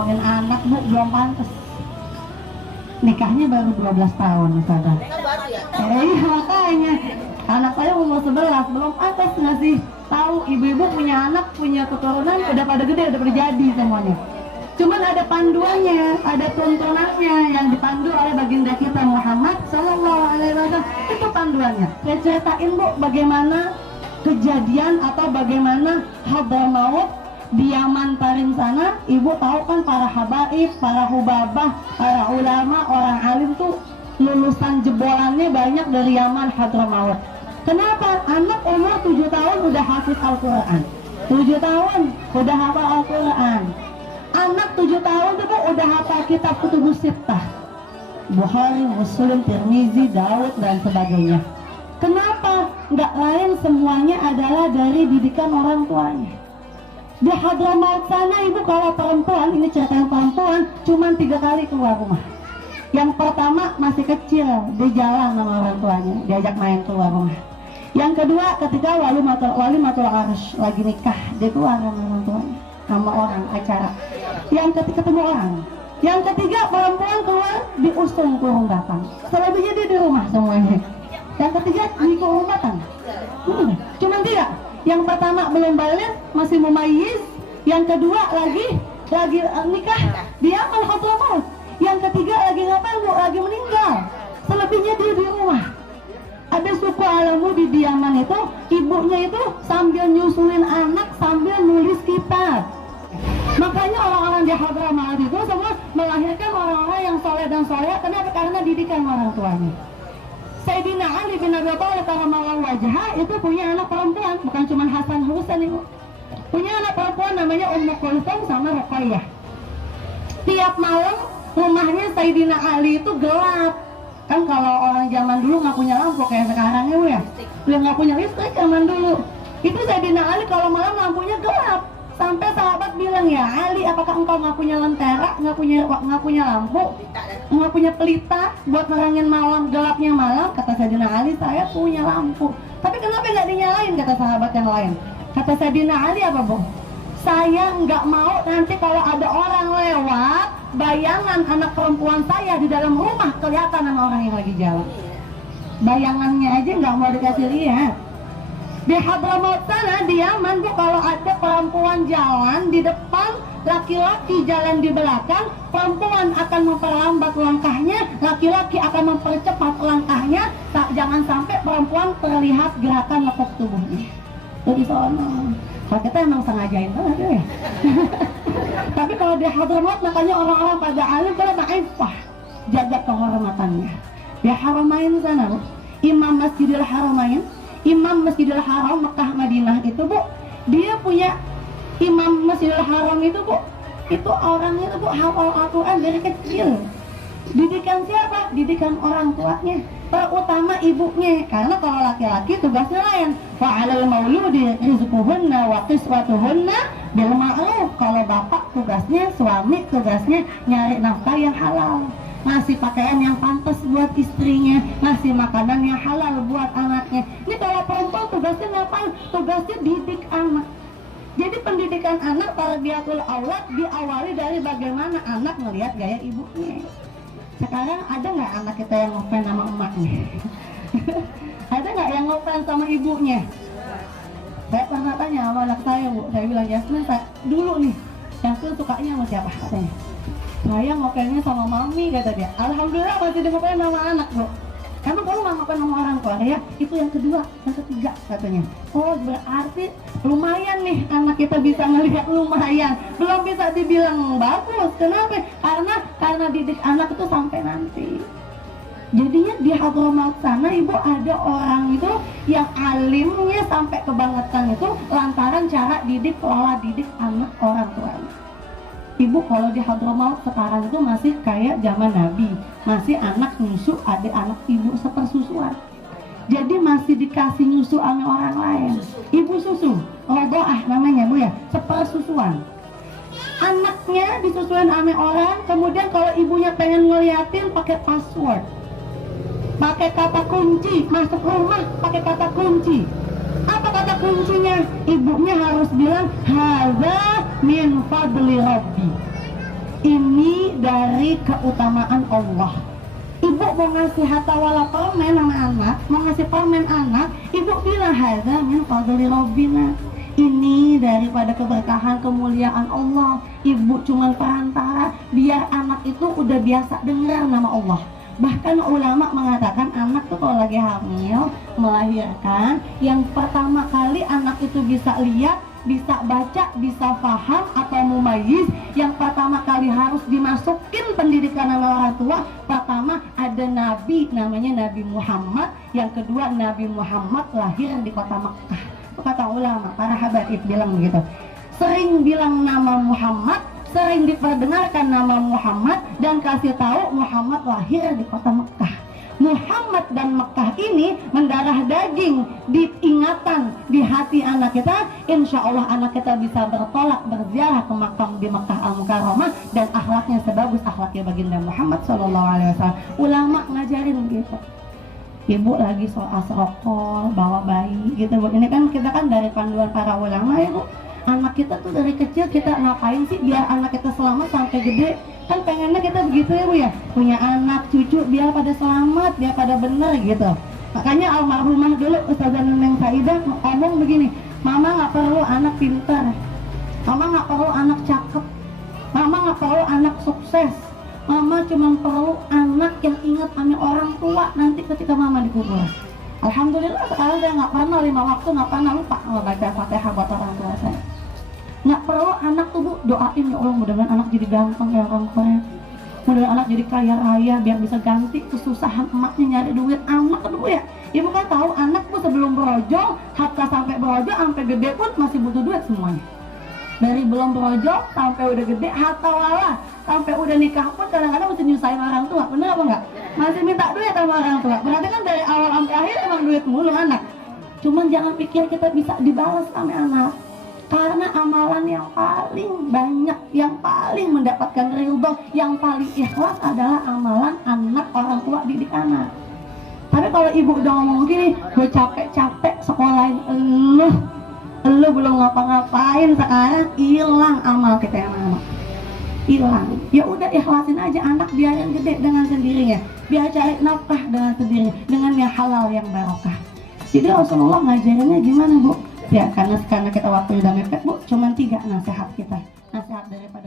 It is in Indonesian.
ngomongin anak Bu, belum pantas. Nikahnya baru 12 tahun saudara. Iya makanya anak saya umur 11 belum pantas ngasih tahu ibu-ibu punya anak, punya keturunan udah pada gede, udah pada jadi semuanya. Cuman ada panduannya, ada tuntunannya yang dipandu oleh baginda kita Muhammad Sallallahu Alaihi Wasallam. Itu panduannya. Saya ceritain Bu bagaimana kejadian atau bagaimana Hadramaut di Yaman Tarim sana. Ibu tahu kan para habaib, para hubabah, para ulama, orang alim tuh lulusan jebolannya banyak dari Yaman Hadramaut. Kenapa? Anak umur 7 tahun udah hafiz Al-Quran, 7 tahun udah hafal Al-Quran. Anak 7 tahun tuh udah hafal kitab Kutubus Sittah, Bukhari, Muslim, Tirmizi, Daud dan sebagainya. Kenapa? Nggak lain semuanya adalah dari didikan orang tuanya. Di Hadramaut sana ibu kalau perempuan, ini cerita perempuan, cuman 3 kali keluar rumah. Yang pertama masih kecil, di jalan sama orang tuanya, diajak main keluar rumah. Yang kedua ketika wali matul arsh lagi nikah, dia keluar sama orang tuanya, sama orang acara. Yang ketiga ketemu orang. Yang ketiga perempuan keluar diusung kurung batang. Selebihnya dia di rumah semuanya. Yang ketiga di kurung batang. Cuman 3. Yang pertama belum balik, masih mumayyiz. Yang kedua lagi nikah, dia Hadramaut. Yang ketiga lagi ngapain Bu? Lagi meninggal. Selebihnya dia di rumah. Ada suku Alamu di Yaman itu, ibunya itu sambil nyusuin anak sambil nulis kitab. Makanya orang-orang di Hadramaut itu semua melahirkan orang-orang yang soleh dan soleh. Kenapa? Karena didikan orang tuanya. Sayyidina Ali bin Abi Thalib karramallahu wajhah itu punya anak perempuan, bukan cuma Hasan Husain ibu. Punya anak perempuan namanya Ummu Kulsum sama Ruqayyah. Tiap malam rumahnya Sayyidina Ali itu gelap. Kan kalau orang zaman dulu nggak punya lampu kayak sekarang ya, dia nggak punya listrik zaman dulu. Itu Sayyidina Ali kalau malam lampunya gelap. Sampai sahabat bilang, ya Ali, apakah engkau nggak punya lentera, nggak punya lampu, nggak punya pelita buat nerangin malam, gelapnya malam? Kata Sayyidina Ali, saya punya lampu. Tapi kenapa nggak dinyalain? Kata sahabat yang lain. Kata Sayyidina Ali apa Bu? Saya nggak mau nanti kalau ada orang lewat, bayangan anak perempuan saya di dalam rumah kelihatan sama orang yang lagi jalan. Bayangannya aja nggak mau dikasih lihat. Di Hadramaut sana, di Yaman Bu, kalau ada perempuan jalan di depan, laki-laki jalan di belakang, perempuan akan memperlambat langkahnya, laki-laki akan mempercepat langkahnya. Jangan sampai perempuan terlihat gerakan lekuk tubuhnya. Jadi soalnya kalau kita emang sengajain banget ya. Tapi kalau di Hadramaut makanya orang-orang pada alim pada ma'ifah, jaga kehormatannya. Di Haramain sana Bu, Imam Masjidil Haramain, Imam Masjidil Haram Mekah Madinah itu Bu, dia punya Imam Masjidil Haram itu Bu, itu orangnya itu Bu hafal Al-Quran dari kecil. Didikan siapa? Didikan orang tuanya, terutama ibunya. Karena kalau laki-laki tugasnya lain. Wa 'alal mauludi rizquhunna wa qiswatuhunna bil ma'ruf. Kalau bapak tugasnya, suami tugasnya nyari nafkah yang halal, ngasih pakaian yang pantas buat istrinya, ngasih makanan yang halal buat anaknya. Ini kalau perempuan tugasnya ngapain? Tugasnya didik anak. Jadi pendidikan anak, tarbiyatul aulad diawali dari bagaimana anak ngelihat gaya ibunya. Sekarang ada nggak anak kita yang ngefans sama emaknya? Ada nggak yang ngefans sama ibunya? Saya pernah tanya sama anak saya Bu, saya bilang, Yasmin, dulu nih, Yasmin sukanya sama siapa? Saya ngopennya sama mami, kata dia. Alhamdulillah masih ngopen sama anak Bu. Emang kamu nggak ngopen sama orang tua? Ya, itu yang kedua, yang ketiga katanya. Oh berarti lumayan nih anak kita bisa melihat lumayan. Belum bisa dibilang bagus. Kenapa? Karena didik anak itu sampai nanti. Jadinya di Hadramaut sana ibu ada orang itu yang alimnya sampai kebangetan itu lantaran cara didik, pola didik anak orang tuanya. Ibu kalau di Hadramaut sekarang itu masih kayak zaman Nabi, masih anak nyusu, adik anak ibu sepersusuan. Jadi masih dikasih nyusu sama orang lain. Ibu susu, rodoah namanya Bu ya, sepersusuan. Anaknya disusuin sama orang, kemudian kalau ibunya pengen ngeliatin pakai password, pakai kata kunci, masuk rumah pakai kata kunci. Apa kata kuncinya? Ibunya harus bilang hadza min fadli rabbi. Ini dari keutamaan Allah. Ibu mau ngasih hatta wala permen sama anak, mau ngasih permen anak, ibu bilang hadza min fadli rabbina. Ini daripada keberkahan kemuliaan Allah. Ibu cuma perantara biar anak itu udah biasa dengar nama Allah. Bahkan ulama mengatakan anak tuh kalau lagi hamil, melahirkan, yang pertama kali anak itu bisa lihat, bisa baca, bisa paham atau mumayyiz, yang pertama kali harus dimasukin pendidikan sama orang tua. Pertama ada nabi namanya Nabi Muhammad, yang kedua Nabi Muhammad lahir di kota Mekah. Itu kata ulama, para habaib bilang begitu. Sering bilang nama Muhammad, sering diperdengarkan nama Muhammad, dan kasih tahu Muhammad lahir di kota Mekah. Muhammad dan Mekah ini mendarah daging di ingatan di hati anak kita. Insya Allah anak kita bisa bertolak berziarah ke makam di Mekah Al-Mukarramah, dan akhlaknya sebagus akhlaknya baginda Muhammad SAW. Ulama ngajarin gitu. Ibu lagi soal serokol, bawa bayi gitu Bu. Ini kan kita kan dari panduan para ulama ya Bu. Anak kita tuh dari kecil kita ngapain sih biar anak kita selamat sampai gede? Kan pengennya kita begitu ya Bu ya, punya anak cucu biar pada selamat, biar pada bener gitu. Makanya almarhumah dulu Ustazah Neneng Saidah ngomong begini, mama nggak perlu anak pintar, mama nggak perlu anak cakep, mama nggak perlu anak sukses, mama cuma perlu anak yang ingat sama orang tua nanti ketika mama dikubur. Alhamdulillah sekarang saya nggak pernah 5 waktu nggak pernah lupa ngebaca Fatihah buat orang tua saya. Nggak perlu anak tuh Bu, doain ya Allah mudah-mudahan anak jadi ganteng ya orang tuanya, mudah-mudahan anak jadi kaya raya biar bisa ganti kesusahan emaknya nyari duit. Anak tuh Bu ya, ibu kan tahu anak tuh sebelum berojol hatta sampai berojol sampai gede pun masih butuh duit semuanya. Dari belum berojol sampai udah gede, hatta wala sampai udah nikah pun kadang-kadang mesti nyusahin orang tua, bener apa enggak? Masih minta duit sama orang tua. Berarti kan dari awal sampai akhir emang duit mulu anak. Cuman jangan pikir kita bisa dibalas sama anak, karena amalan yang paling banyak, yang paling mendapatkan ridho, yang paling ikhlas adalah amalan anak orang tua didik anak. Tapi kalau ibu udah ngomong gini, gue capek-capek sekolahin lu belum ngapa-ngapain, sekarang hilang amal kita yang lama, hilang. Ya udah ikhlasin aja, anak biarin gede dengan sendirinya, biar cari nafkah dengan sendirinya, dengan yang halal yang barokah. Jadi Rasulullah ngajarinnya gimana Bu? Ya karena kita waktu udah mepet Bu, cuman 3 nasihat kita, nasihat daripada